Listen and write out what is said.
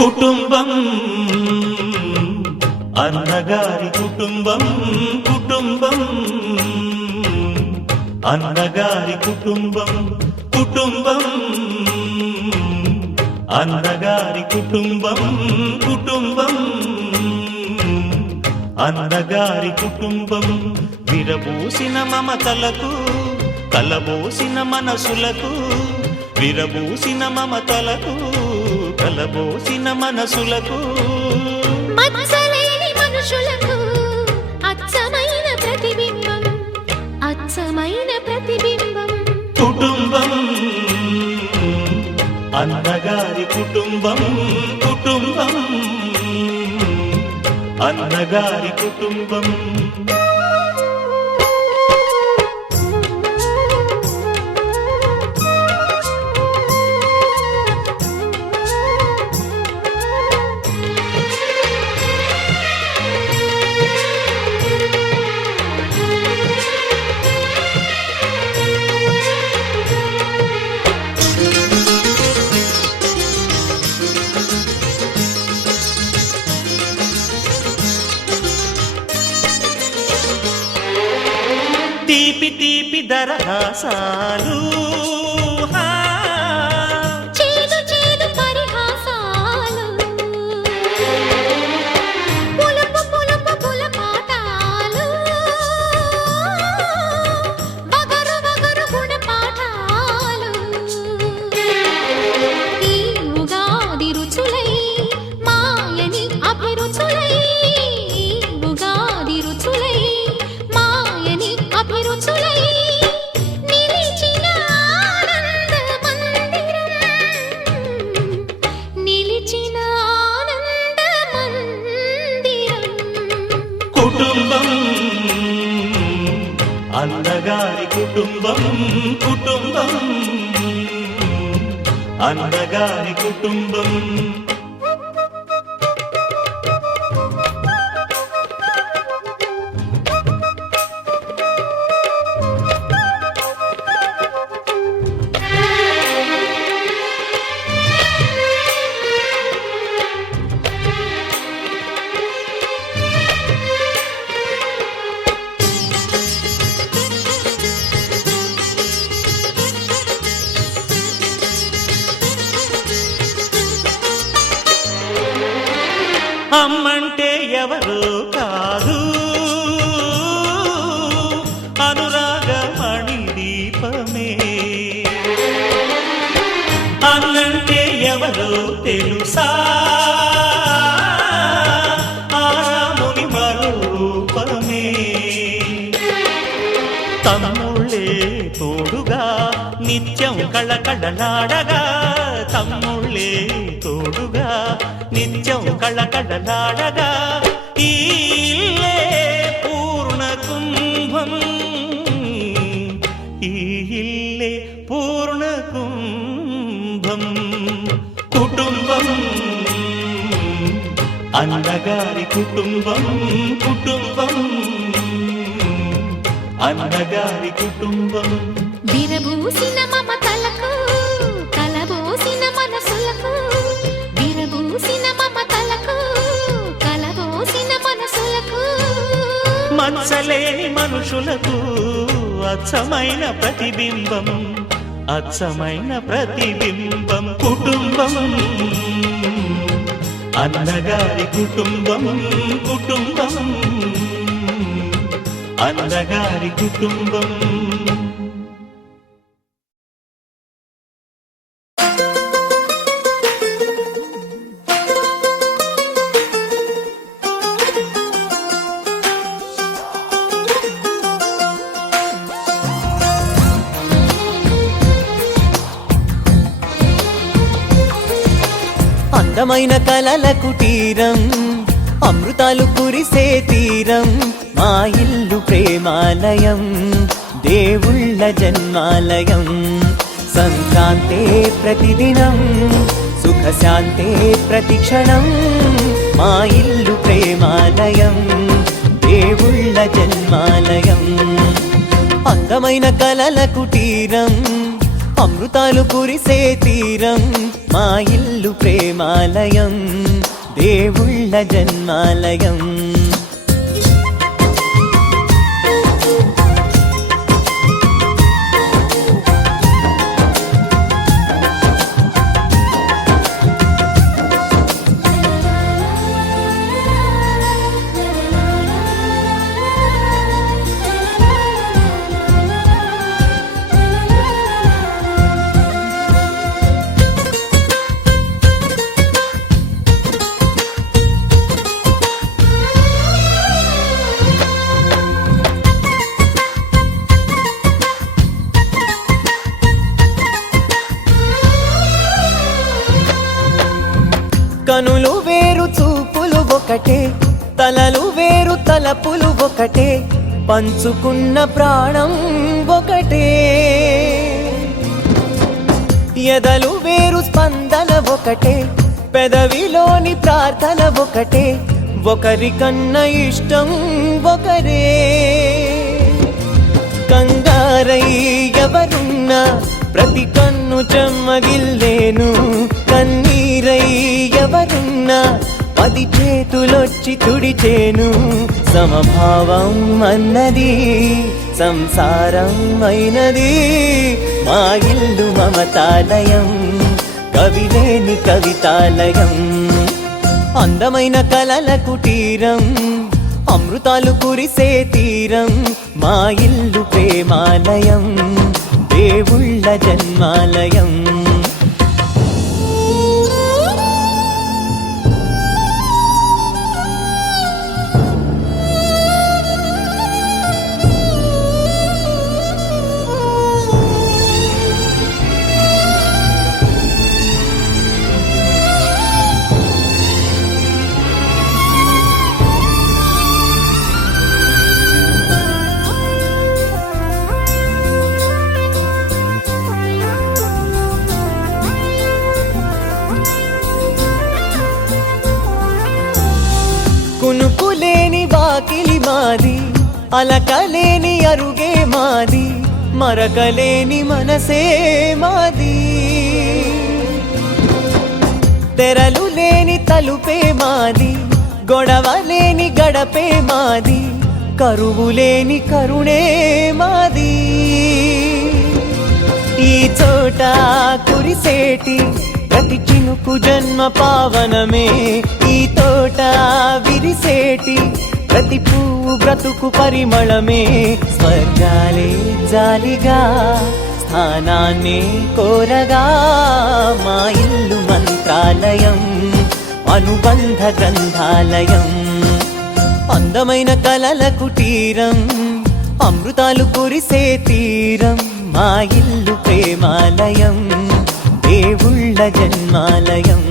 కుటుంబం అన్నగారి కుటుంబం కుటుంబం అన్నగారి కుటుంబం కుటుంబం అన్నగారి కుటుంబం కుటుంబం అన్నగారి కుటుంబం విరబూసిన మమతలకు కలబోసిన మనసులకు విరబూసిన మమతలకు కలబోసిన మనసులకు మచ్చలేని మనుషులకు అచ్చమైన ప్రతిబింబం అచ్చమైన ప్రతిబింబం కుటుంబం అన్నగారి కుటుంబం కుటుంబం అన్నగారి కుటుంబం తీపి తీపి దరహాసాలు చేదు చేదు పరిహాసాలు పులుపు పులుపు పులపాటాలు వగరు వగరు గుణపాఠాలు ఈ ఉగాది రుచులై మాయని అభిరుచులై ఉగాది రుచులై మాయని అభిరుచులై నిలిచిన ఆనంద మందిరం నిలిచిన ఆనంద మందిరం కుటుంబం అన్నగారి కుటుంబం కుటుంబం అన్నగారి కుటుంబం అమ్మంటే ఎవరో కాదు అనురాగమణి దీపమే అన్నంటే ఎవరో తెలుసా ఆరాముని మరో రూపమే తమ్ముళ్ళే తోడుగా నిత్యం కళకళలాడగా తమ్ముళ్ళే తోడుగా నిత్యం కళకళలాడగా ఈ ఇల్లే పూర్ణ కుంభం ఈ ఇల్లే పూర్ణ కుంభం కుటుంబం అన్నగారి కుటుంబం కుటుంబం అన్నగారి కుటుంబం విరబూసిన మమతలకు కలబోసిన మనసులకు విరబూసిన మమతలకు కలబోసిన మనసులకు మచ్చలేని మనుషులకు అచ్చమైన ప్రతిబింబం అచ్చమైన ప్రతిబింబం కుటుంబం అన్నగారి కుటుంబం కుటుంబం అన్నగారి కుటుంబం అందమైన కలల కుటీరం అమృతాలు కురిసే తీరం మా ఇల్లు ప్రేమాలయం దేవుళ్ళ జన్మాలయం సంక్రాంతే ప్రతిదినం సుఖశాంతే ప్రతిక్షణం మా ఇల్లు ప్రేమాలయం దేవుళ్ళ జన్మాలయం అందమైన కలల కుటీరం అమృతాలు కురిసే తీరం మా ఇల్లు ప్రేమాలయం దేవుళ్ళ జన్మాలయం కనులు వేరు చూపులు ఒకటే తలలు వేరు తలపులు ఒకటే పంచుకున్న ప్రాణం ఒకటే ఎదలు వేరు స్పందన ఒకటే పెదవిలోని ప్రార్థన ఒకటే ఒకరికన్నా ఇష్టం ఒకరే కంగారై ఎవరున్నా ప్రతి కన్ను చెమ్మగిల్లేను కన్నీరై ఎవరున్నా 10 చేతులొచ్చి తుడిచేను సమభావం అన్నది సంసారం అయినది మా ఇల్లు మమతాలయం కవిలేని కవితాలయం అందమైన కలల కుటీరం అమృతాలు కురిసే తీరం మా ఇల్లు ప్రేమాలయం దేవుళ్ళ జన్మాలయం కునుకులేని వాకిలి మాది అలకలేని అరుగే మాది మరకలేని మనసే మాది తెరలు లేని తలుపే మాది గొడవ లేని గడపే మాది కరువు లేని కరుణే మాది ఈ చోట కురిసేటి ప్రతి చినుకు జన్మ పావనమే ఈ తోట విరిసేటి ప్రతి పువ్వు బ్రతుకు పరిమళమే స్వర్గాలే జాలిగా స్థానాన్ని కోరగా మా ఇల్లు మంత్రాలయం అనుబంధ గ్రంథాలయం అందమైన కలల కుటీరం అమృతాలు కురిసే తీరం మా ఇల్లు ప్రేమాలయం దేవుళ్ళ జన్మాలయం